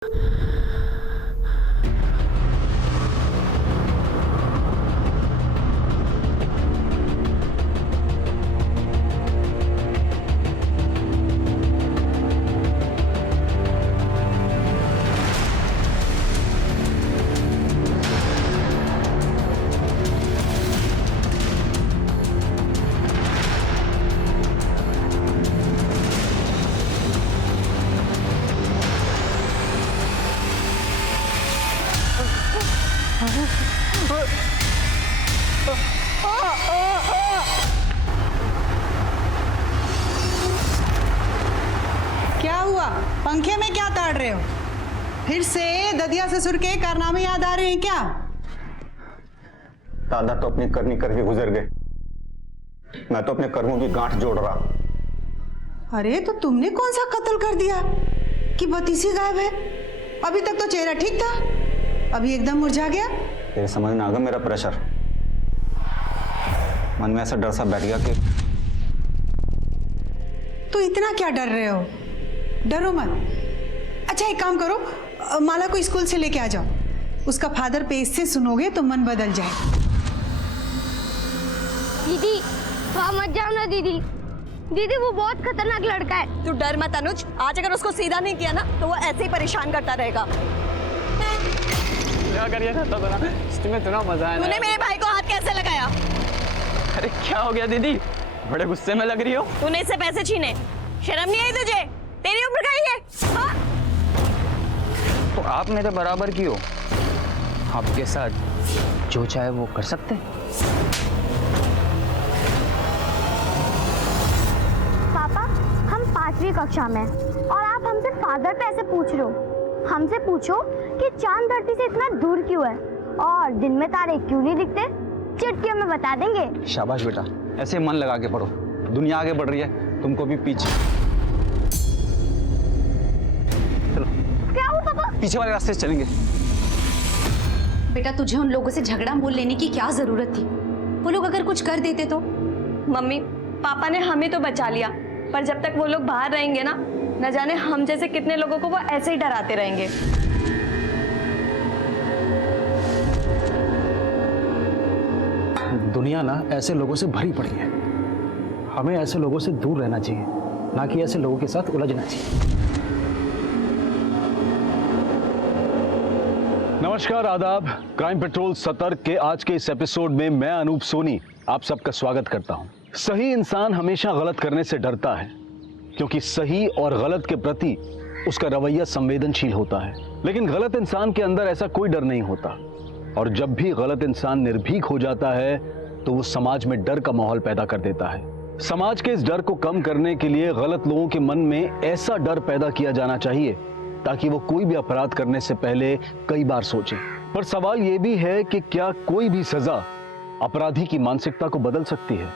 क्या हुआ? पंखे में क्या ताड़ रहे हो? फिर से ददिया ससुर के कारनामे याद आ रहे हैं क्या? दादा तो अपनी करनी करके गुजर गए, मैं तो अपने कर्मों की गांठ जोड़ रहा। अरे तो तुमने कौन सा कत्ल कर दिया कि बतीसी गायब है? अभी तक तो चेहरा ठीक था, अभी एकदम मुरझा गया। तेरे समझ में आ गया मेरा प्रेशर? मन में ऐसा डर सा बैठ गया कि तो इतना क्या डर रहे हो? डरो मत। अच्छा एक काम करो, माला को स्कूल से लेके आ जाओ, उसका फादर पेज से सुनोगे तो मन बदल जाए। दीदी वहाँ मत जाओ ना दीदी, दीदी वो बहुत खतरनाक लड़का है। तू डर मत अनुज, आज अगर उसको सीधा नहीं किया ना तो वो ऐसे ही परेशान करता रहेगा। क्या करिए ना तो ना, इसमें इतना मजा है। तूने मेरे भाई को हाथ कैसे लगाया? अरे क्या हो गया दीदी, बड़े गुस्से में लग रही हो। तूने इससे पैसे छीने, शर्म नहीं आई तुझे? तेरी उम्र का ही है। हाँ? तो आप मेरे बराबर की हो, आपके साथ जो चाहे वो कर सकते हैं। पापा हम 5वीं कक्षा में और आप हमसे फादर पे ऐसे पूछ रहे हो? हमसे पूछो कि चांद धरती से इतना दूर क्यों है और दिन में तारे क्यों नहीं दिखते, चुटकियों में बता देंगे। शाबाश बेटा, ऐसे मन लगा के पढ़ो, दुनिया आगे बढ़ रही है, तुमको भी पीछे। चलो क्या हुआ पापा? पीछे वाले रास्ते से चलेंगे। बेटा तुझे उन लोगों से झगड़ा मोल लेने की क्या जरूरत थी? वो लोग अगर कुछ कर देते तो? मम्मी पापा ने हमें तो बचा लिया, पर जब तक वो लोग बाहर रहेंगे ना, न जाने हम जैसे कितने लोगों को वो ऐसे ही डराते रहेंगे। दुनिया ना ऐसे लोगों से भरी पड़ी है, हमें ऐसे लोगों से दूर रहना चाहिए, ना कि ऐसे लोगों के साथ उलझना चाहिए। नमस्कार, आदाब। क्राइम पेट्रोल सतर्क के आज के इस एपिसोड में मैं अनूप सोनी आप सबका स्वागत करता हूं। सही इंसान हमेशा गलत करने से डरता है, क्योंकि सही और गलत के प्रति उसका रवैया संवेदनशील होता है। लेकिन गलत इंसान के अंदर ऐसा कोई डर नहीं होता, और जब भी गलत इंसान निर्भीक हो जाता है तो वो समाज में डर का माहौल पैदा कर देता है। समाज के इस डर को कम करने के लिए गलत लोगों के मन में ऐसा डर पैदा किया जाना चाहिए ताकि वो कोई भी अपराध करने से पहले कई बार सोचें। पर सवाल ये भी है कि क्या कोई भी सजा अपराधी की मानसिकता को बदल सकती है?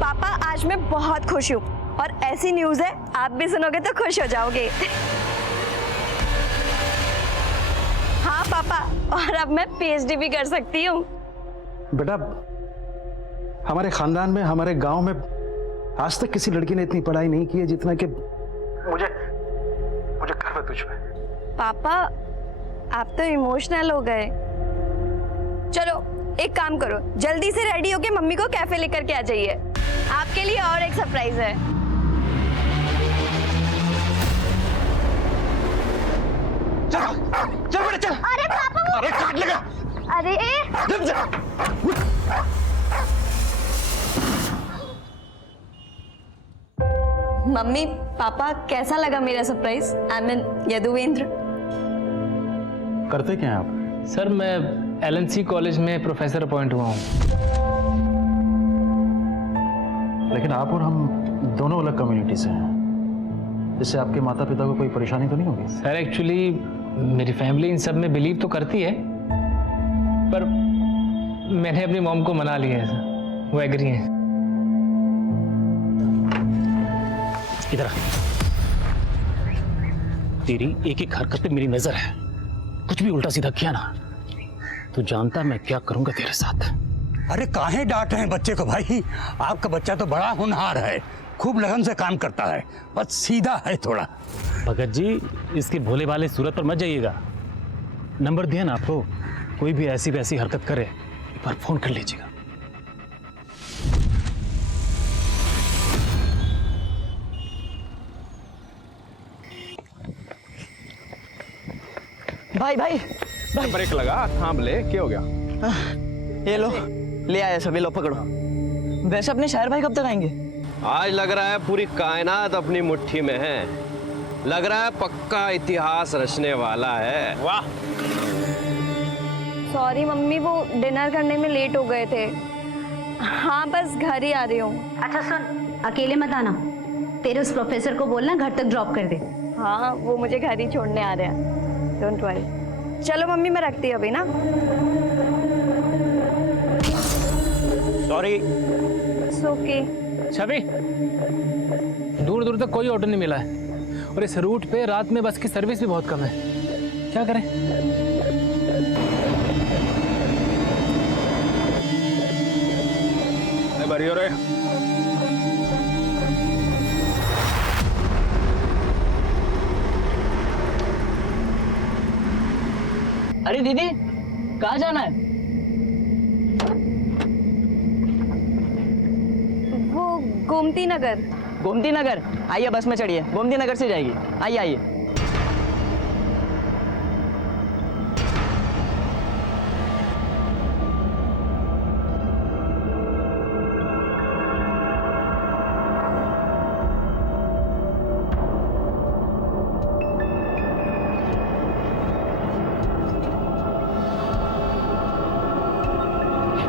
पापा आज मैं बहुत खुश हूँ और ऐसी न्यूज़ है आप भी सुनोगे तो खुश हो जाओगे। हाँ पापा, और अब मैं पीएचडी भी कर सकती हूँ। बेटा हमारे खानदान में, हमारे गांव में आज तक किसी लड़की ने इतनी पढ़ाई नहीं की है जितना कि मुझे गर्व है तुझ पे। पापा आप तो इमोशनल हो गए। चलो एक काम करो, जल्दी से रेडी होके मम्मी को कैफे लेकर के आ जाइए, आपके लिए और एक सरप्राइज है। चल बेटा चल। अरे पापा वो... अरे काट लेगा। अरे मम्मी पापा कैसा लगा मेरा सरप्राइज? I mean Yaduvendra. करते क्या हैं आप? सर मैं एलएनसी कॉलेज में प्रोफेसर अपॉइंट हुआ हूँ। लेकिन आप और हम दोनों अलग कम्युनिटी से हैं, इससे आपके माता पिता को कोई परेशानी तो नहीं होगी? सर एक्चुअली मेरी फैमिली इन सब में बिलीव तो करती है, पर मैंने अपनी मॉम को मना लिया है सर, वो एग्री हैं। इधर आ। तेरी एक एक हरकत पे मेरी नजर है, कुछ भी उल्टा सीधा किया ना तो जानता मैं क्या करूंगा तेरे साथ। अरे काहे डांट रहे हैं बच्चे को भाई? आपका बच्चा तो बड़ा होनहार है, खूब लगन से काम करता है, बस सीधा है थोड़ा। भगत जी, इसकी भोले भाले सूरत पर मत जाइएगा। नंबर दिया ना आपको, कोई भी ऐसी वैसी हरकत करे एक बार फोन कर लीजिएगा। भाई भाई भाई, ब्रेक लगा, थाम ले, क्या हो गया? ये लो, ले आया सभी, लो पकड़ो। वैसे अपने शायर भाई कब तक आएंगे? आज लग रहा है पूरी कायनात अपनी मुट्ठी में है, लग रहा है पक्का इतिहास रचने वाला है। वाह। सॉरी मम्मी, वो डिनर करने में लेट हो गए थे। हाँ बस घर ही आ रही हूँ। अच्छा सुन, अकेले मत आना, तेरे उस प्रोफेसर को बोलना घर तक ड्रॉप कर दे। हाँ वो मुझे घर ही छोड़ने आ रहे हैं, डोंट वरी। चलो मम्मी मैं रखती हूँ अभी ना। सॉरी। ओके। छवि, दूर दूर तक कोई ऑटो नहीं मिला है और इस रूट पे रात में बस की सर्विस भी बहुत कम है। क्या करें? बरी हो रहे। अरे दीदी, कहाँ जाना है? वो गोमती नगर। गोमती नगर? आइए बस में चढ़िए, गोमती नगर से जाएगी। आइए आइए।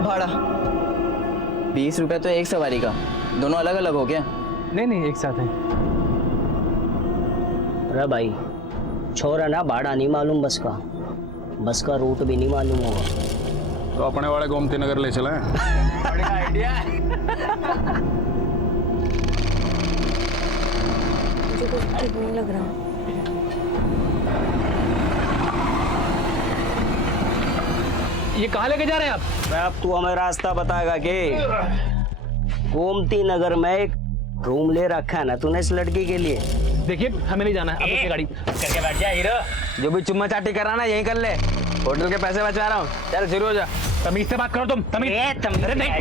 भाड़ा 20 रुपए तो एक सवारी का, दोनों अलग अलग हो गया? नहीं नहीं, एक साथ है। अरे भाई, छोरा ना भाड़ा नहीं मालूम बस का रूट भी नहीं मालूम होगा तो अपने वाले गोमती नगर ले चले। बढ़िया आइडिया। मुझे कुछ ठीक नहीं लग रहा। ये कहाँ लेके जा रहे हैं आप? अब तू हमें रास्ता बताएगा कि गोमती नगर में एक रूम ले रखा है ना तूने इस लड़की के लिए। देखिए हमें नहीं जाना है, अब अपनी गाड़ी करके बैठ जा हीरो। जो भी चुम्मा चाटी कराना यहीं कर ले, होटल के पैसे बचा रहा हूँ। चल शुरू हो जा। तमीज से बात करो तुम। तमीज। अरे नहीं।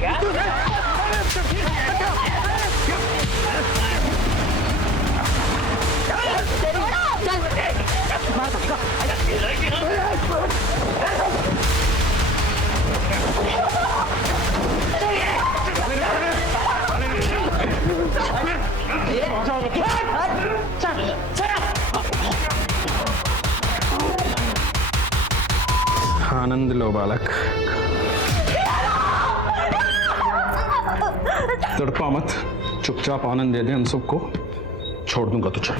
आनंद लो बालक, तड़पा मत, चुपचाप आनंद दे दे हम सबको, छोड़ दूंगा तुझे।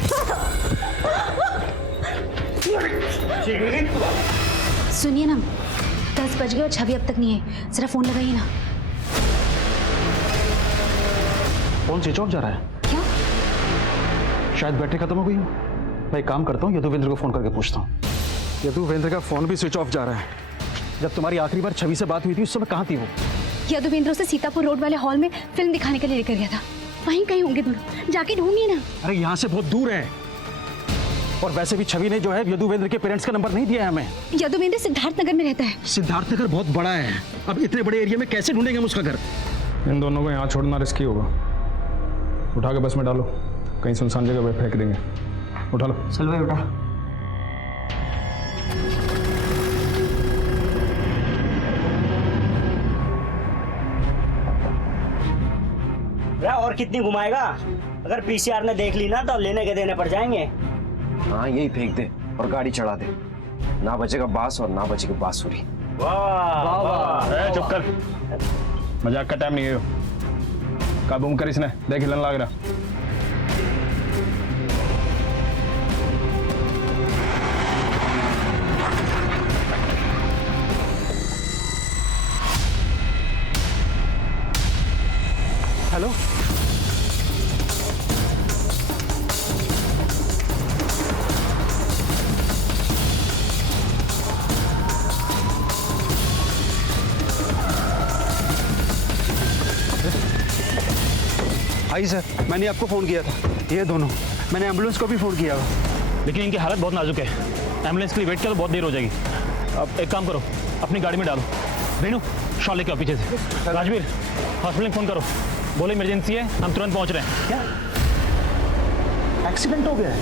सुनिए ना, 10 बज गए और छवि अब तक नहीं है, जरा फोन लगाइए ना। फोन स्विच ऑफ जा रहा है। क्या? शायद बैटरी खत्म हो गई हो। मैं एक काम करता हूँ, यदुवेंद्र को फोन करके पूछता हूँ। यदुवेंद्र का फोन भी स्विच ऑफ जा रहा है। जब तुम्हारी आखिरी बार छवि से बात हुई थी उस समय कहाँ थी वो? यदुवेंद्र से सीतापुर रोड वाले हॉल में फिल्म दिखाने के लिए लेकर गया था, वहीं कहीं होंगे दोनों, जाके ढूंढिए ना। अरे यहाँ से बहुत दूर है, और वैसे भी छवि ने जो है यदुवेंद्र के पेरेंट्स का नंबर नहीं दिया है हमें। यदुवेंद्र सिद्धार्थ नगर में रहता है। सिद्धार्थ नगर बहुत बड़ा है, अब इतने बड़े एरिया में कैसे ढूंढेंगे हम उसका घर? इन दोनों को यहाँ छोड़ना रिस्की होगा। उठा के बस में डालो, कहीं सुनसान जगह पे फेंक देंगे। उठा लो। चल भाई उठा। और कितनी घुमाएगा? अगर पीसीआर ने देख ली ना तो लेने के देने पड़ जाएंगे। हाँ यही फेंक दे और गाड़ी चढ़ा दे, ना बचेगा बांस और ना बचेगी बांसुरी। वाह वाह। चुप कर, मजाक का टाइम नहीं है। काबू कर इसने, देख हिलन लग रहा। हेलो, आई सर। मैंने आपको फ़ोन किया था। ये दोनों, मैंने एम्बुलेंस को भी फ़ोन किया हुआ। लेकिन इनकी हालत बहुत नाजुक है, एम्बुलेंस के लिए वेट किया तो बहुत देर हो जाएगी। अब एक काम करो, अपनी गाड़ी में डालो। रेनू, शॉल लेके आओ पीछे से। राजवीर, हॉस्पिटल फ़ोन करो, बोलो इमरजेंसी है, हम तुरंत पहुंच रहे हैं। क्या एक्सीडेंट हो गया है?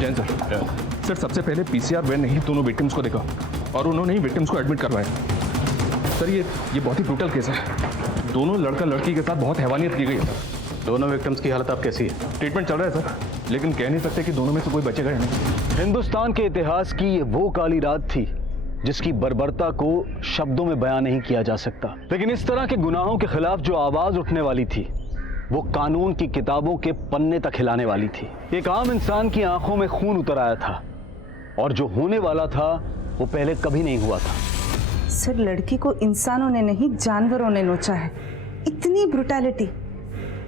जैन सर, सबसे पहले पीसीआर वैन ने ही दोनों विक्टिम्स को देखा और उन्होंने ही विक्टिम्स को एडमिट करवाया। सर ये बहुत ही ब्रूटल केस है। दोनों लड़का लड़की के साथ बहुत हैवानियत की गई है सर। दोनों विक्टिम्स की हालत अब कैसी है? ट्रीटमेंट चल रहा है सर, लेकिन कह नहीं सकते कि दोनों में से कोई बचेगा या नहीं। हिंदुस्तान के इतिहास की ये वो काली रात थी जिसकी बर्बरता को शब्दों में बयां नहीं किया जा सकता। लेकिन इस तरह के गुनाहों के खिलाफ जो आवाज उठने वाली थी वो कानून की किताबों के पन्ने तक हिलाने वाली थी। एक आम इंसान की आंखों में खून उतर आया था और जो होने वाला था वो पहले कभी नहीं हुआ था। सर, लड़की को इंसानों ने नहीं जानवरों ने नोचा है। इतनी ब्रुटैलिटी,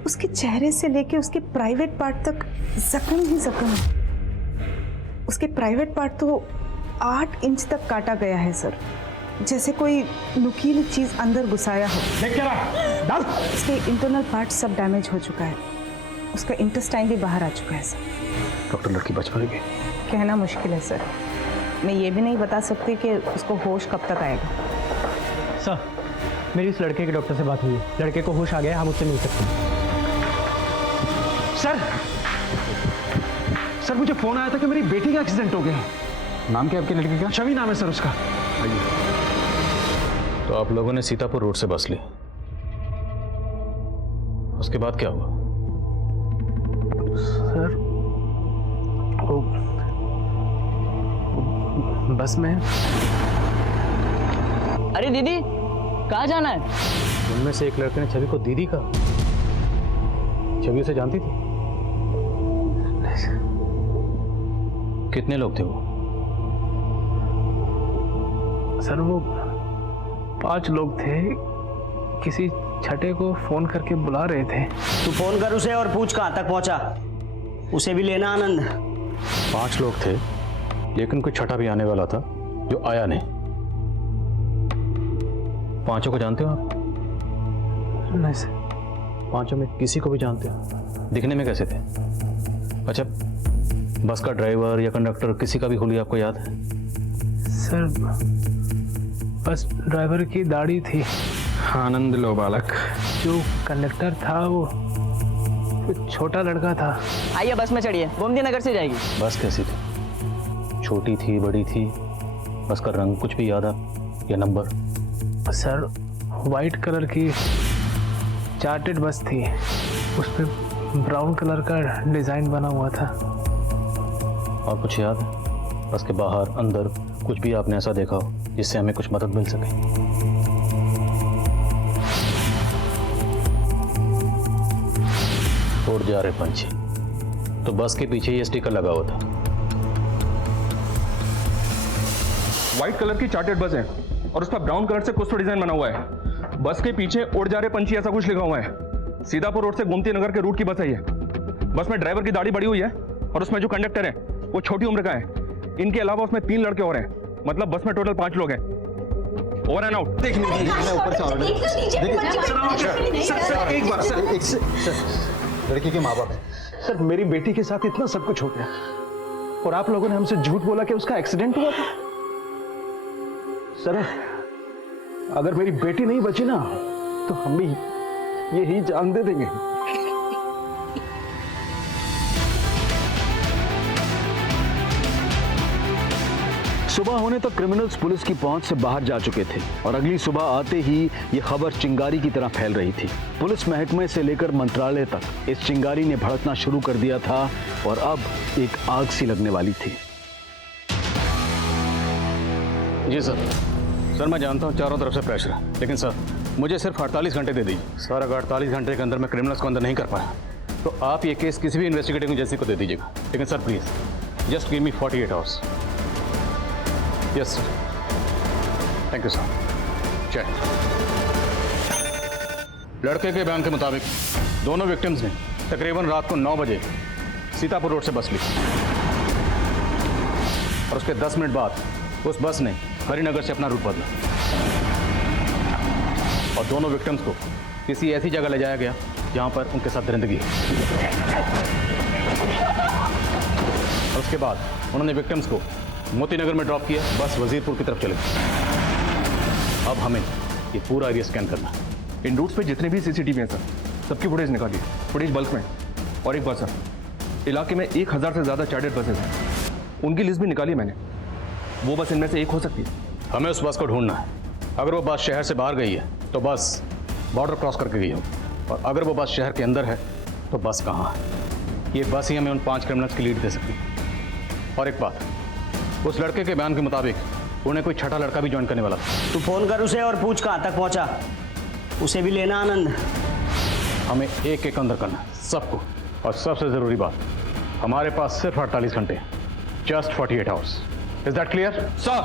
उसके चेहरे से लेके उसके प्राइवेट पार्ट तक जख्म ही जख्म है। उसके प्राइवेट पार्ट तो 8 इंच तक काटा गया है सर, जैसे कोई नुकीली चीज अंदर घुसाया हो। उसके इंटरनल पार्ट सब डैमेज हो चुका है, उसका इंटेस्टाइन भी बाहर आ चुका है सर। डॉक्टर, लड़की बच पाएगी? कहना मुश्किल है सर, मैं ये भी नहीं बता सकती कि उसको होश कब तक आएगा। सर, मेरी इस लड़के के डॉक्टर से बात हुई है, लड़के को होश आ गया, हम उससे मिल सकते हैं। सर, मुझे फ़ोन आया था कि मेरी बेटी का एक्सीडेंट हो गया। नाम क्या आपकी लड़की का? छवि नाम है सर उसका। तो आप लोगों ने सीतापुर रोड से बस ली, उसके बाद क्या हुआ? सर, वो बस में। अरे दीदी, कहाँ जाना है? उनमें से एक लड़के ने छवि को दीदी कहा। छवि उसे जानती थी? कितने लोग थे वो? सर, वो 5 लोग थे, किसी छठे को फोन करके बुला रहे थे। तू फोन कर उसे और पूछ कहाँ तक पहुंचा, उसे भी लेना आनंद। 5 लोग थे, लेकिन कोई छठा भी आने वाला था जो आया नहीं। 5 को जानते हो आप? नहीं सर। 5 में किसी को भी जानते हो? दिखने में कैसे थे? अच्छा, बस का ड्राइवर या कंडक्टर किसी का भी हुलिया आपको याद है? सर, बस ड्राइवर की दाढ़ी थी। आनंद लो बालक। जो कंडक्टर था वो छोटा लड़का था। आइए बस में चढ़िए, गोमती नगर से जाएगी। बस कैसी थी? छोटी थी, बड़ी थी? बस का रंग कुछ भी याद है या नंबर? सर, वाइट कलर की चार्टेड बस थी, उस पर ब्राउन कलर का डिजाइन बना हुआ था। और कुछ याद है? बस के बाहर अंदर कुछ भी आपने ऐसा देखा हो जिससे हमें कुछ मदद मिल सके? उड़ जा रहे पंछी, तो बस के पीछे ये स्टिकर लगा हुआ था। व्हाइट कलर की चार्टेड बस है और उस पर ब्राउन कलर से कुछ तो डिजाइन बना हुआ है। बस के पीछे उड़ जा रहे पंछी ऐसा कुछ लिखा हुआ है। सीतापुर रोड से गोमती नगर के रूट की बस है ये। बस में ड्राइवर की दाढ़ी बड़ी हुई है और उसमें जो कंडक्टर है वो छोटी उम्र का है। इनके अलावा उसमें 3 लड़के और हैं, मतलब बस में टोटल 5 लोग हैं। Over and out. एक बार सर, लड़की के माँ बाप है सर। मेरी बेटी के साथ इतना सब कुछ हो गया और आप लोगों ने हमसे झूठ बोला कि उसका एक्सीडेंट हुआ था। सर, अगर मेरी बेटी नहीं बची ना तो हम भी यही जान दे देंगे। सुबह होने तक क्रिमिनल्स पुलिस की पहुंच से बाहर जा चुके थे और अगली सुबह आते ही ये खबर चिंगारी की तरह फैल रही थी। पुलिस महकमे से लेकर मंत्रालय तक इस चिंगारी ने भड़कना शुरू कर दिया था और अब एक आग सी लगने वाली थी। जी सर। सर, मैं जानता हूं चारों तरफ से प्रेशर है, लेकिन सर मुझे सिर्फ 48 घंटे दे दीजिए। सर, अगर 48 घंटे के अंदर मैं क्रिमिनल्स को अंदर नहीं कर पाया तो आप ये केस किसी भी इन्वेस्टिगेटिंग एजेंसी को दे दीजिएगा। लेकिन sir please just give me 48 hours. Yes sir. Thank you sir. जय। लड़के के बयान के मुताबिक दोनों विक्टिम्स ने तकरीबन रात को 9 बजे सीतापुर रोड से बस ली और उसके 10 मिनट बाद उस बस ने हरिनगर से अपना रूट बदला और दोनों विक्टिम्स को किसी ऐसी जगह ले जाया गया जहां पर उनके साथ दरिंदगी हो। और उसके बाद उन्होंने विक्टिम्स को मोतीनगर में ड्रॉप किया, बस वजीरपुर की तरफ चले गई। अब हमें ये पूरा एरिया स्कैन करना है। इन रूट्स पे जितने भी सीसीटीवी हैं सर, सबकी फुटेज निकालिए, फुटेज बल्क में। और एक बात सर, इलाके में 1000 से ज़्यादा चार्टर्ड बसेज हैं, उनकी लिस्ट भी निकाली मैंने। वो बस इनमें से एक हो सकती है। हमें उस बस को ढूंढना है। अगर वो बस शहर से बाहर गई है तो बस बॉर्डर क्रॉस करके गई हो, और अगर वो बस शहर के अंदर है तो बस कहाँ है। ये बस ही हमें उन 5 क्रिमिनल्स की लीड दे सकती है। और एक बात, उस लड़के के बयान के मुताबिक उन्हें कोई छठा लड़का भी ज्वाइन करने वाला था। तू फोन कर उसे और पूछ कहाँ तक पहुंचा, उसे भी लेना आनंद। हमें एक एक अंदर करना है, सबको। और सबसे जरूरी बात, हमारे पास सिर्फ 48 घंटे, just 48 hours. Is that clear sir?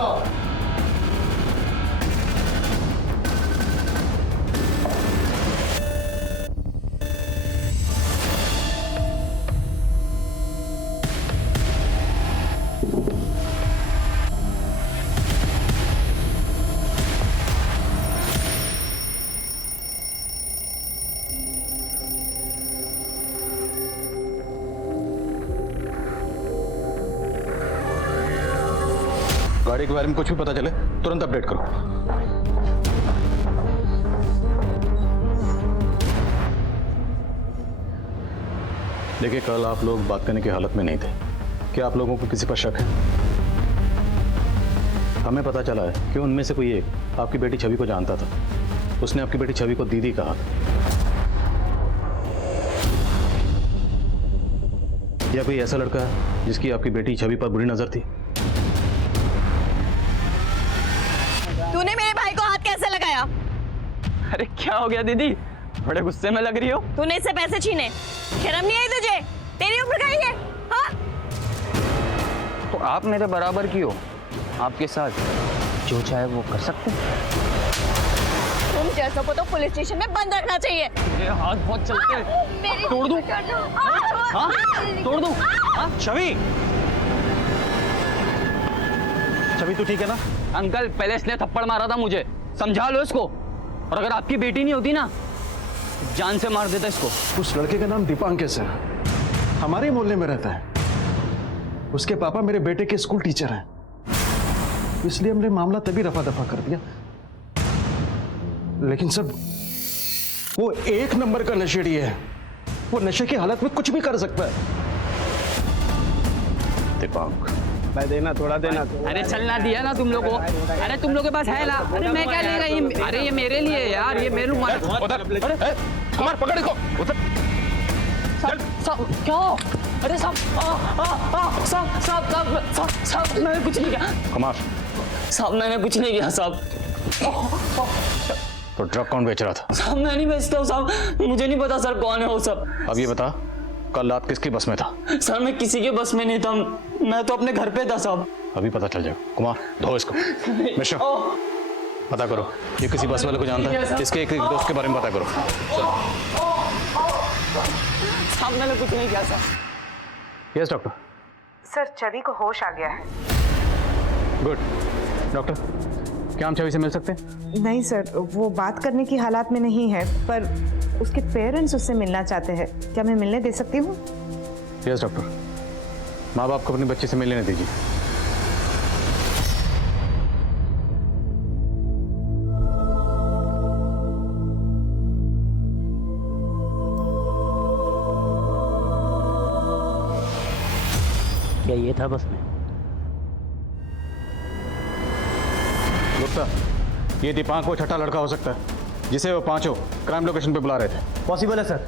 गाड़ी के बारे में कुछ भी पता चले तुरंत अपडेट करो। देखिए, कल आप लोग बात करने की हालत में नहीं थे। क्या आप लोगों को किसी पर शक है? हमें पता चला है कि उनमें से कोई एक आपकी बेटी छवि को जानता था। उसने आपकी बेटी छवि को दीदी कहा था। या कोई ऐसा लड़का है जिसकी आपकी बेटी छवि पर बुरी नजर थी? तूने मेरे भाई को हाथ कैसे लगाया? अरे क्या हो गया दीदी, बड़े गुस्से में लग रही हो। तूने इससे पैसे छीने, शर्म नहीं आई तुझे? तेरे ऊपर गई है हाँ? तो आप मेरे बराबर की हो, आपके साथ जो चाहे वो कर सकते हैं। तुम जैसों को तो पुलिस स्टेशन में बंद रखना चाहिए। मेरे हाथ बहुत चलते हैं। तोड़ दूं? हाँ? तोड़ दूं? हाँ? छवि, छवि तू ठीक है ना? अंकल, पहले इसने थप्पड़ मारा था मुझे, समझा लो इसको। और अगर आपकी बेटी नहीं होती ना, जान से मार देता इसको। उस लड़के का नाम दीपांकेश है, हमारे मोहल्ले में रहता है। उसके पापा मेरे बेटे के स्कूल टीचर हैं, इसलिए हमने मामला तभी रफा दफा कर दिया। लेकिन सर, वो एक नंबर का नशेड़ी है। वो नशे की हालत में कुछ भी कर सकता है। दीपांक, भाई देना, थोड़ा देना। अरे चलना दिया ना तुम लोगों को। अरे तुम लोगों के पास है ना? अरे मैं क्या लेगा ये? अरे ये मेरे लिए यार, ये मेरे कुमार पकड़ इसको। क्या? अरे साहब, मैंने कुछ नहीं किया। कुमार साहब, मैंने कुछ नहीं किया साहब। तो ड्रग कौन बेच रहा था? साहब मैं नहीं बेचता हूँ साहब, मुझे नहीं पता सर कौन है वो सब। अब ये बता, कल रात किसकी बस में था? सर मैं किसी के बस में नहीं था, मैं तो अपने घर पे था साहब। अभी पता चल जाएगा। कुमार, धो इसको। मिश्रा, पता करो ये किसी बस वाले को जानता है, इसके एक दोस्त के बारे में पता करो। साहब मैंने कुछ नहीं किया सर। Yes doctor. सर, छवि को होश आ गया है। गुड। डॉक्टर, क्या हम छवि से मिल सकते हैं? नहीं सर, वो बात करने की हालात में नहीं है, पर उसके पेरेंट्स उससे मिलना चाहते हैं। क्या मैं मिलने दे सकती हूँ? Yes doctor. माँ बाप को अपनी बच्ची से मिलने दीजिए। क्या ये था बस में? गुप्ता, ये दीपांक वो छठा लड़का हो सकता है जिसे वो पांचों क्राइम लोकेशन पे बुला रहे थे। पॉसिबल है सर,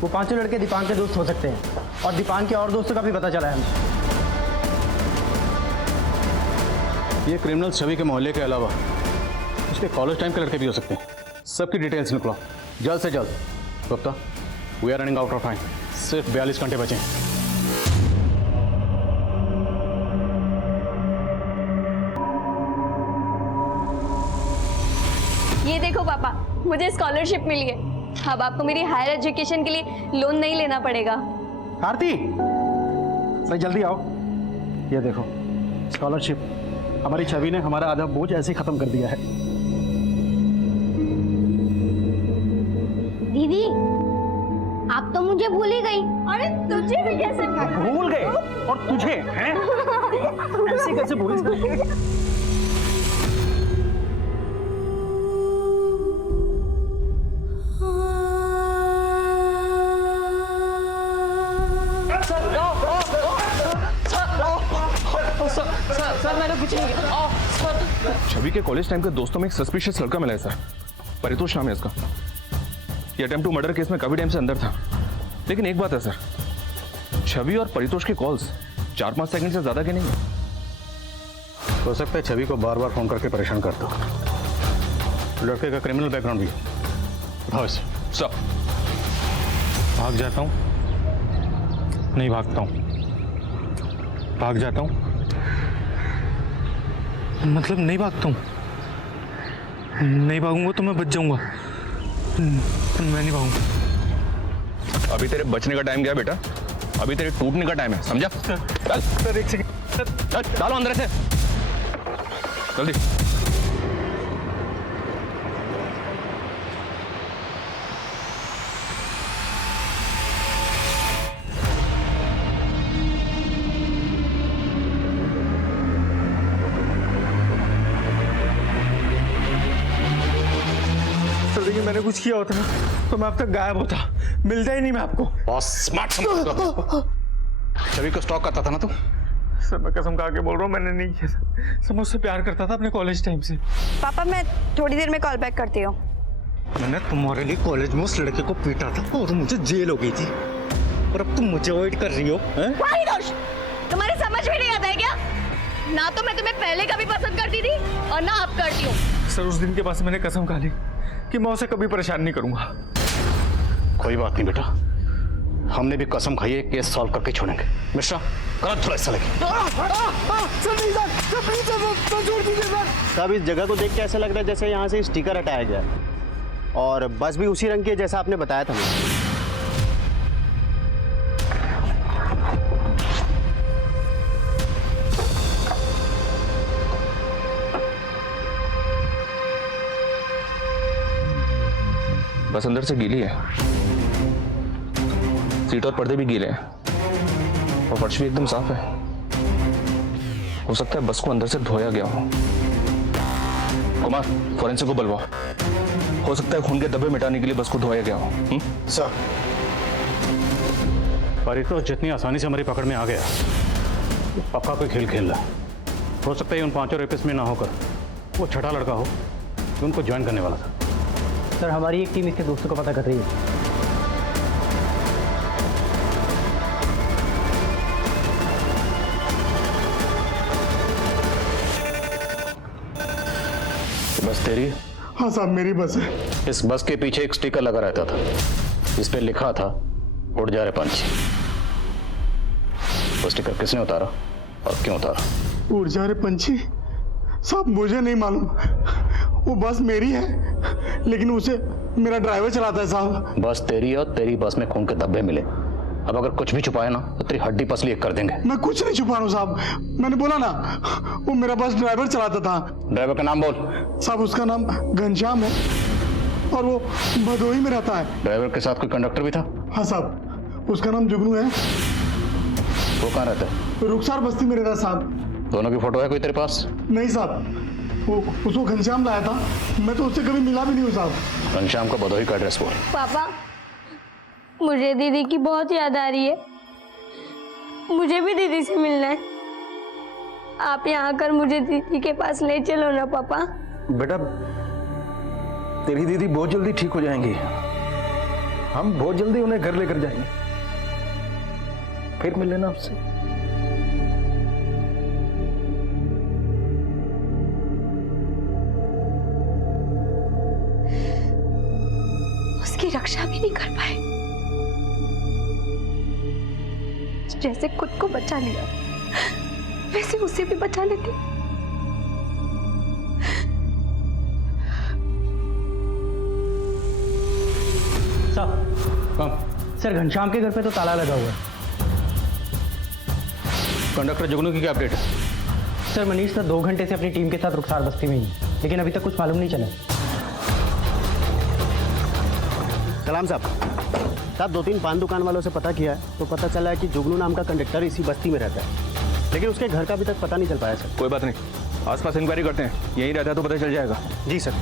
वो पांचों लड़के दीपांक के दोस्त हो सकते हैं, और दीपांक के और दोस्तों का भी पता चला है हमें। ये क्रिमिनल छवि के मोहल्ले के अलावा उसके कॉलेज टाइम के लड़के भी हो सकते हैं। सबकी डिटेल्स निकलो जल्द से जल्द। Gupta, we are running out of time, सिर्फ 42 घंटे बचे। ये देखो पापा, मुझे स्कॉलरशिप मिली है। अब आपको मेरी हायर एजुकेशन के लिए लोन नहीं लेना पड़ेगा। आरती, भाई जल्दी आओ। ये देखो, स्कॉलरशिप, हमारी छवि ने हमारा आधा बोझ ऐसे ही खत्म कर दिया है। दीदी आप तो मुझे भूल ही गई। अरे तुझे भी कैसे भूल गए? और तुझे हैं? ऐसे कैसे भूल सकते? सर मैंने कुछ नहीं किया। छवि के कॉलेज टाइम के दोस्तों में एक सस्पिशियस लड़का मिला है सर, परितोष नाम है इसका। ये अटेम्प्ट टू मर्डर केस में काफी टाइम से अंदर था। लेकिन एक बात है सर, छवि और परितोष के कॉल्स 4-5 सेकंड से ज्यादा के नहीं है। हो सकता है छवि को बार बार फोन करके परेशान करता हो। लड़के का क्रिमिनल बैकग्राउंड भी उठाओ इसे। सर भाग जाता हूँ, नहीं भागता हूँ, भाग जाता हूँ मतलब नहीं भागता हूँ, नहीं भागूंगा तो मैं बच जाऊंगा, मैं नहीं भागूंगा। अभी तेरे बचने का टाइम गया बेटा, अभी तेरे टूटने का टाइम है, समझा? चल सर एक सेकंड, डालो अंदर से जल्दी। देखिए मैंने कुछ किया होता ना तो मैं अब तक गायब होता, मिलता ही नहीं मैं आपको। बहुत स्मार्ट समझता। छवि को स्टॉक करता था ना तू? सर मैं कसम खा के बोल रहा हूँ मैंने नहीं किया सर, मैं उससे प्यार करता था अपने कॉलेज टाइम से। पापा मैं थोड़ी देर में कॉल बैक करती हूँ। मैंने तुम्हारे लिए कॉलेज में उस लड़के को पीटा था और मुझे जेल हो गई थी, और अब तुम मुझे अवॉइड कर रही हो। तुम्हारे समझ में नहीं आता है क्या? ना तो मैं तुम्हें पहले कभी पसंद करती थी और ना अब करती हूँ। सर उस दिन के बाद मैंने कसम खा ली कि मैं उसे कभी परेशान नहीं करूंगा। कोई बात नहीं बेटा, हमने भी कसम खाई है, केस सॉल्व करके छोड़ेंगे। मिश्रा गलत थोड़ा हिस्सा लगे। सब इस जगह को देख के ऐसा लग रहा है जैसे यहाँ से स्टिकर हटाया गया, और बस भी उसी रंग की है जैसा आपने बताया था मुझे। बस अंदर से गीली है, सीट और पर्दे भी गीले हैं, और फर्श भी एकदम साफ है। हो सकता है बस को अंदर से धोया गया हो। कुमार फॉरेंसिक को बुलवाओ, हो सकता है खून के धब्बे मिटाने के लिए बस को धोया गया हो। सर परितोष जितनी आसानी से हमारी पकड़ में आ गया, पक्का कोई खेल खेल रहा है। हो सकता है उन 5 रेपिस्ट में ना होकर वो छठा लड़का हो जो उनको ज्वाइन करने वाला था। सर हमारी एक टीम इसके दोस्तों को पता कर रही है। बस तेरी? हाँ साहब मेरी बस है। इस बस के पीछे एक स्टिकर लगा रहता था, इस पे लिखा था उड़ जा रहे पंछी। वो स्टिकर किसने उतारा और क्यों उतारा? उड़ जा रहे पंछी? साहब मुझे नहीं मालूम, वो बस मेरी है लेकिन उसे मेरा ड्राइवर चलाता है साहब। बस तेरी है और तेरी बस में खून के धब्बे मिले। अब अगर कुछ भी छुपाया ना तो तेरी हड्डी पसली एक कर देंगे। मैं कुछ नहीं छुपा रहा हूँ साहब, मैंने बोला ना वो मेरा बस ड्राइवर चलाता था। ड्राइवर का नाम बोल। साहब उसका नाम घनश्याम है और वो भदोही में रहता है। ड्राइवर के साथ कोई कंडक्टर भी था? हाँ साहब उसका नाम जुगनू है। वो कहाँ रहता है? रुखसार बस्ती में रहता है साहब। दोनों की फोटो है कोई तेरे पास? नहीं साहब, वो उसको घनश्याम लाया था, मैं तो उससे कभी मिला भी नहीं हूँ साहब। घनश्याम का भदोही का एड्रेस बोल। पापा मुझे दीदी की बहुत याद आ रही है, मुझे भी दीदी से मिलना है। आप यहाँ आकर मुझे दीदी के पास ले चलो ना पापा। बेटा तेरी दीदी बहुत जल्दी ठीक हो जाएंगी, हम बहुत जल्दी उन्हें घर लेकर जाएंगे, फिर मिल लेना आपसे। उसकी रक्षा भी नहीं कर पाए, जैसे खुद को बचा लिया वैसे उसे भी बचा लेती। सर घनश्याम के घर पे तो ताला लगा हुआ है। कंडक्टर जुगनू की क्या अपडेट है? सर मनीष सर 2 घंटे से अपनी टीम के साथ रुखसार बस्ती में ही, लेकिन अभी तक कुछ मालूम नहीं चला। कलाम साहब 2-3 पान दुकान वालों से पता किया है तो पता चला है कि जुगनू नाम का कंडक्टर इसी बस्ती में रहता है, लेकिन उसके घर का अभी तक पता नहीं चल पाया सर। कोई बात नहीं, आसपास इंक्वायरी करते हैं, यहीं रहता है तो पता चल जाएगा। जी सर।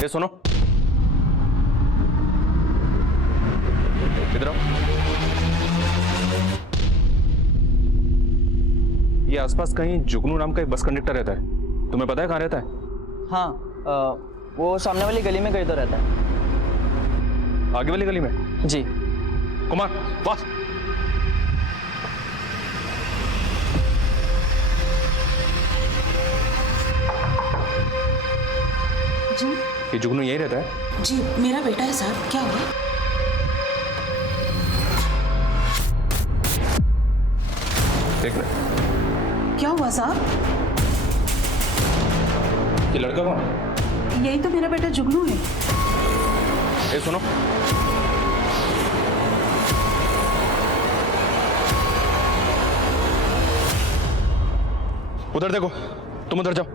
ये सुनो, इधर आओ। ये आसपास कहीं जुगनू नाम का एक बस कंडक्टर रहता है, तुम्हें पता है कहाँ रहता है? हाँ, वो सामने वाली गली में कहीं तो रहता है। आगे वाली गली में? जी। कुमार बस। जी ये जुगनू यहीं रहता है? जी मेरा बेटा है साहब, क्या हुआ? देख रहे क्या हुआ साहब? ये लड़का कौन है? यही तो मेरा बेटा जुगनू है। ये सुनो, उधर देखो, तुम उधर जाओ।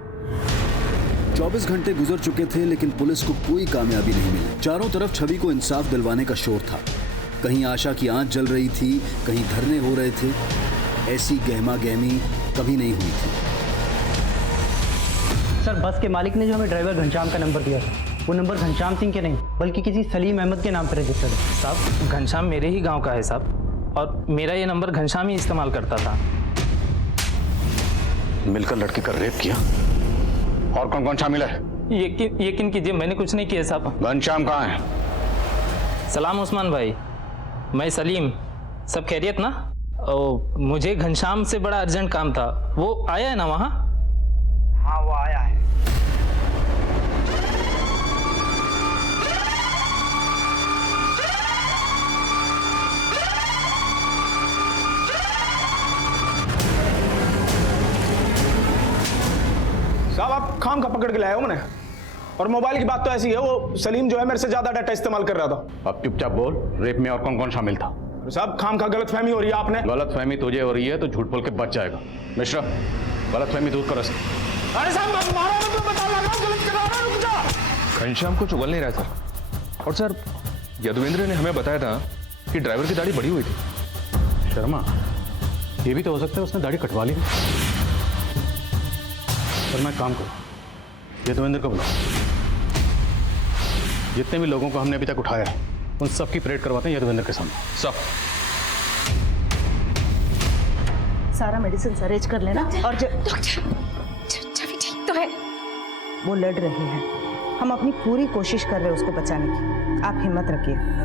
24 घंटे गुजर चुके थे लेकिन पुलिस को कोई कामयाबी नहीं मिली। चारों तरफ छवि को इंसाफ दिलवाने का शोर था। कहीं आशा की आंच जल रही थी, कहीं धरने हो रहे थे। ऐसी गहमा गहमी कभी नहीं हुई थी। सर बस के मालिक ने जो हमें ड्राइवर घनश्याम का नंबर दिया था, वो नंबर घनश्याम सिंह के नहीं बल्कि किसी सलीम अहमद के नाम पर रजिस्टर्ड है। साहब घनश्याम मेरे ही गांव का है साहब, और मेरा ये नंबर घनश्याम ही इस्तेमाल करता था। मिलकर लड़की का रेप किया, और कौन कौन शामिल है? यकीन कीजिए मैंने कुछ नहीं किया साहब। घनश्याम कहाँ है? सलाम उस्मान भाई, मैं सलीम, सब खैरियत ना? मुझे घनश्याम से बड़ा अर्जेंट काम था, वो आया है ना वहाँ? हाँ वो आया है। साहब आप खाम का पकड़ के लाए हो मैंने, और मोबाइल की बात तो ऐसी है, वो सलीम जो है मेरे से ज्यादा डाटा इस्तेमाल कर रहा था। अब चुपचाप बोल, रेप में और कौन कौन शामिल था? साहब खाम का गलत फहमी हो रही है आपने। गलत फहमी तुझे हो रही है तो झूठ बोल के बच जाएगा। मिश्रा गलत फहमी दूर करो। अरे साहब मारो मत, मैं बता रहा हूं, गलत करा रहा हूं, रुक जा। घनश्याम को चुगल नहीं रहा सर, और सर यदुवेंद्र ने हमें बताया था कि ड्राइवर की दाढ़ी बड़ी हुई थी। शर्मा, ये भी तो हो सकता है उसने दाढ़ी कटवा ली। पर मैं काम करूं, यदुवेंद्र को बुलाओ। जितने भी लोगों को हमने अभी तक उठाया है उन सबकी परेड करवाते हैं यदुवेंद्र के सामने। सब सारा मेडिसिन अरेंज कर लेना। और छवि ठीक तो है? वो लड़ रही है, हम अपनी पूरी कोशिश कर रहे हैं उसको बचाने की, आप हिम्मत रखिए।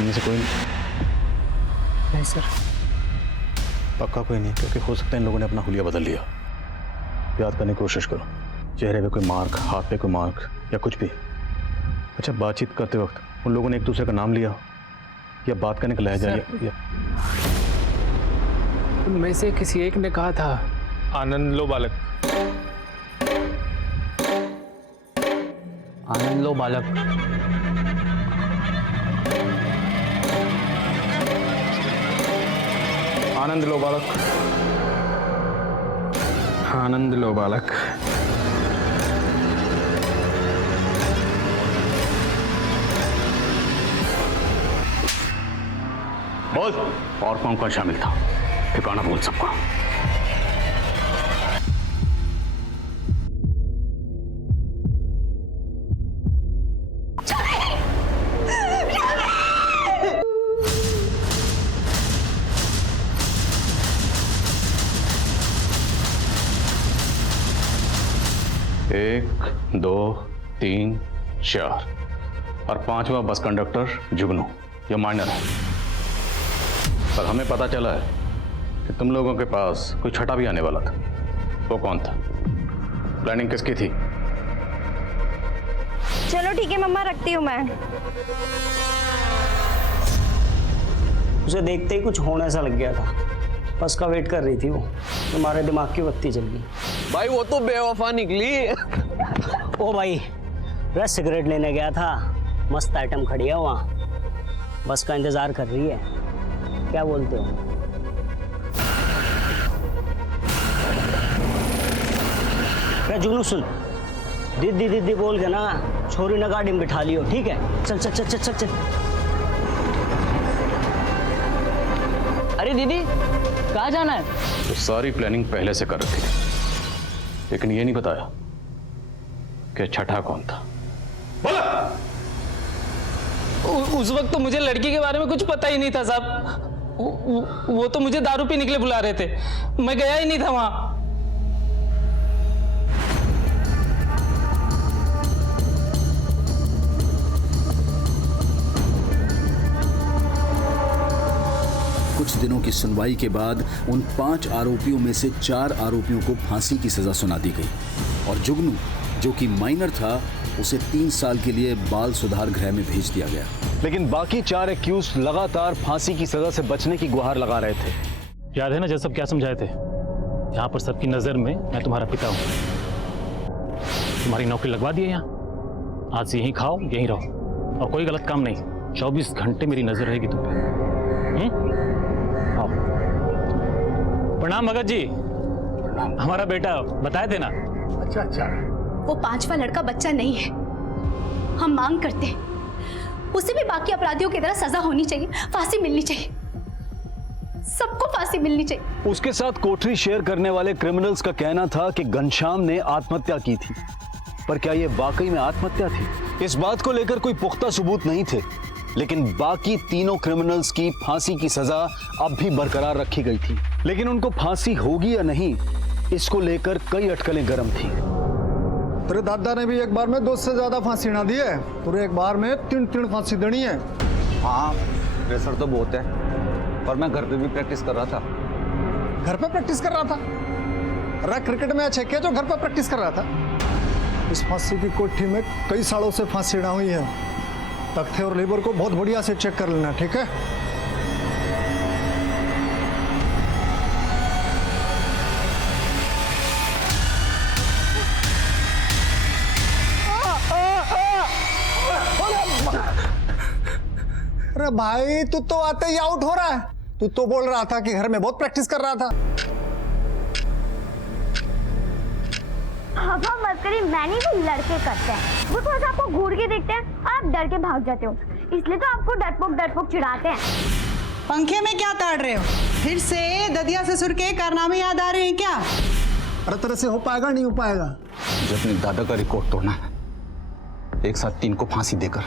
इनमें से कोई नहीं सर, पक्का कोई नहीं, क्योंकि हो सकता है इन लोगों ने अपना हुलिया बदल लिया। याद करने की कोशिश करो, चेहरे पे कोई मार्क, हाथ पे कोई मार्क या कुछ भी। अच्छा, बातचीत करते वक्त उन लोगों ने एक दूसरे का नाम लिया या बात करने का लहजा या उनमें से किसी एक ने कहा था आनंद लो बालक। आनंद लो बालक। आनंद लो बालक, आनंद लो बालक। बोल, और कौन कौन शामिल था? ठिकाना बोल सबका। 1 2 3 4 और 5वां बस कंडक्टर जुगनू, ये माइनर है। पर हमें पता चला है कि तुम लोगों के पास कोई छठा भी आने वाला था। वो कौन था? प्लानिंग किसकी थी? चलो ठीक है मम्मा, रखती हूँ मैं। उसे देखते ही कुछ होने सा लग गया था, बस का वेट कर रही थी वो, तुम्हारे दिमाग की बत्ती जल गई। भाई वो तो बेवफा निकली। ओ भाई, वह सिगरेट लेने गया था, मस्त आइटम खड़ी है वहाँ, बस का इंतजार कर रही है। क्या बोलते हो? जुगनू सुन, दीदी दीदी बोल के ना छोरी ने गाड़ी में बिठा लियो, ठीक है? चल चल चल चल चल चल। अरे दीदी, कहाँ जाना है? तो सारी प्लानिंग पहले से कर रखी थी, लेकिन ये नहीं बताया कि छठा कौन था। उस वक्त तो मुझे लड़की के बारे में कुछ पता ही नहीं था साहब। वो तो मुझे दारू पीने के लिए बुला रहे थे, मैं गया ही नहीं था वहां। कुछ दिनों की सुनवाई के बाद उन 5 आरोपियों में से 4 आरोपियों को फांसी की सजा सुना दी गई और जुगनू, जो कि माइनर था, उसे 3 साल के लिए बाल सुधार गृह में भेज दिया गया। लेकिन बाकी 4 एक्यूज लगातार फांसी की सजा से बचने की गुहार लगा रहे थे। याद है ना जब सब क्या समझाए थे? यहाँ पर सबकी नजर में मैं तुम्हारा पिता हूँ, तुम्हारी नौकरी लगवा दी है यहाँ, आज से यहीं खाओ यहीं रहो और कोई गलत काम नहीं। 24 घंटे मेरी नजर रहेगी तुम पे। आओ। प्रणाम भगत जी। हमारा बेटा बताए थे ना। अच्छा अच्छा, वो 5वां लड़का बच्चा नहीं है। हम मांग करते हैं उसे भी बाकी अपराधियों की तरह सजा होनी चाहिए, फांसी मिलनी चाहिए, सबको फांसी मिलनी चाहिए। उसके साथ कोठरी शेयर करने वाले क्रिमिनल्स का कहना था कि घनश्याम ने आत्महत्या की थी, पर क्या यह वाकई में आत्महत्या थी? इस बात को लेकर कोई पुख्ता सबूत नहीं थे, लेकिन बाकी तीनों क्रिमिनल्स की फांसी की सजा अब भी बरकरार रखी गई थी। लेकिन उनको फांसी होगी या नहीं, इसको लेकर कई अटकलें गर्म थी। तेरे दादा ने भी एक बार में 2 से ज्यादा फांसी ना दी है, तुझे एक बार में 3 फांसी देनी है। हाँ, प्रेशर तो बहुत है, पर मैं घर पे भी प्रैक्टिस कर रहा था। घर पे प्रैक्टिस कर रहा था? अरे क्रिकेट मैच है क्या जो घर पे प्रैक्टिस कर रहा था? इस फांसी की कोठी में कई सालों से फांसी ना हुई है। तख्ते और लेबर को बहुत बढ़िया से चेक कर लेना, ठीक है? अरे भाई, तू तो आते ही आउट हो रहा है। तू तो बोल रहा था कि घर में बहुत प्रैक्टिस कर रहा था। हवा मत करिए, मैंने भी लड़के करते हैं, वो थोड़ा सा आपको घूर के देखते हैं, आप डर के भाग जाते हो, इसलिए तो आपको डरपोक चिढ़ाते हैं। पंखे में क्या ताड़ रहे हो? फिर से ददिया ससुर के कारनामे याद आ रहे हैं क्या? अरे तरह से हो पाएगा? नहीं हो पाएगा। मुझे अपने दादा का रिकॉर्ड तोड़ना है, एक साथ 3 को फांसी देकर।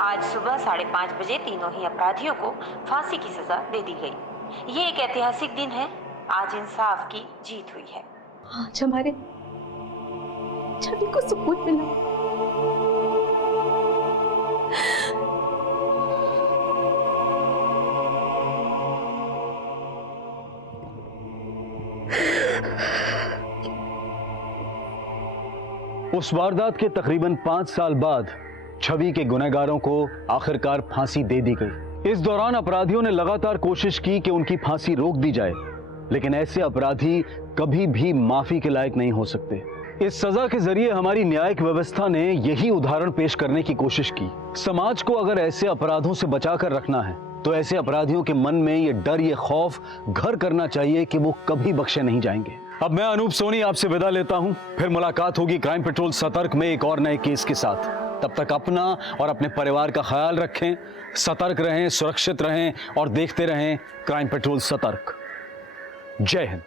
आज सुबह 5:30 बजे तीनों ही अपराधियों को फांसी की सजा दे दी गई। ये एक ऐतिहासिक दिन है, आज इंसाफ की जीत हुई है। आज हमारे छवि को सुकून मिला। उस वारदात के तकरीबन 5 साल बाद छवि के गुनहगारों को आखिरकार फांसी दे दी गई। इस दौरान अपराधियों ने लगातार कोशिश की कि उनकी फांसी रोक दी जाए, लेकिन ऐसे अपराधी कभी भी माफी के लायक नहीं हो सकते। इस सजा के जरिए हमारी न्यायिक व्यवस्था ने यही उदाहरण पेश करने की कोशिश की। समाज को अगर ऐसे अपराधों से बचाकर रखना है तो ऐसे अपराधियों के मन में ये डर, ये खौफ घर करना चाहिए कि वो कभी बख्शे नहीं जाएंगे। अब मैं अनूप सोनी आपसे विदा लेता हूं, फिर मुलाकात होगी क्राइम पेट्रोल सतर्क में एक और नए केस के साथ। तब तक अपना और अपने परिवार का ख्याल रखें, सतर्क रहें, सुरक्षित रहें और देखते रहें क्राइम पेट्रोल सतर्क। जय हिंद।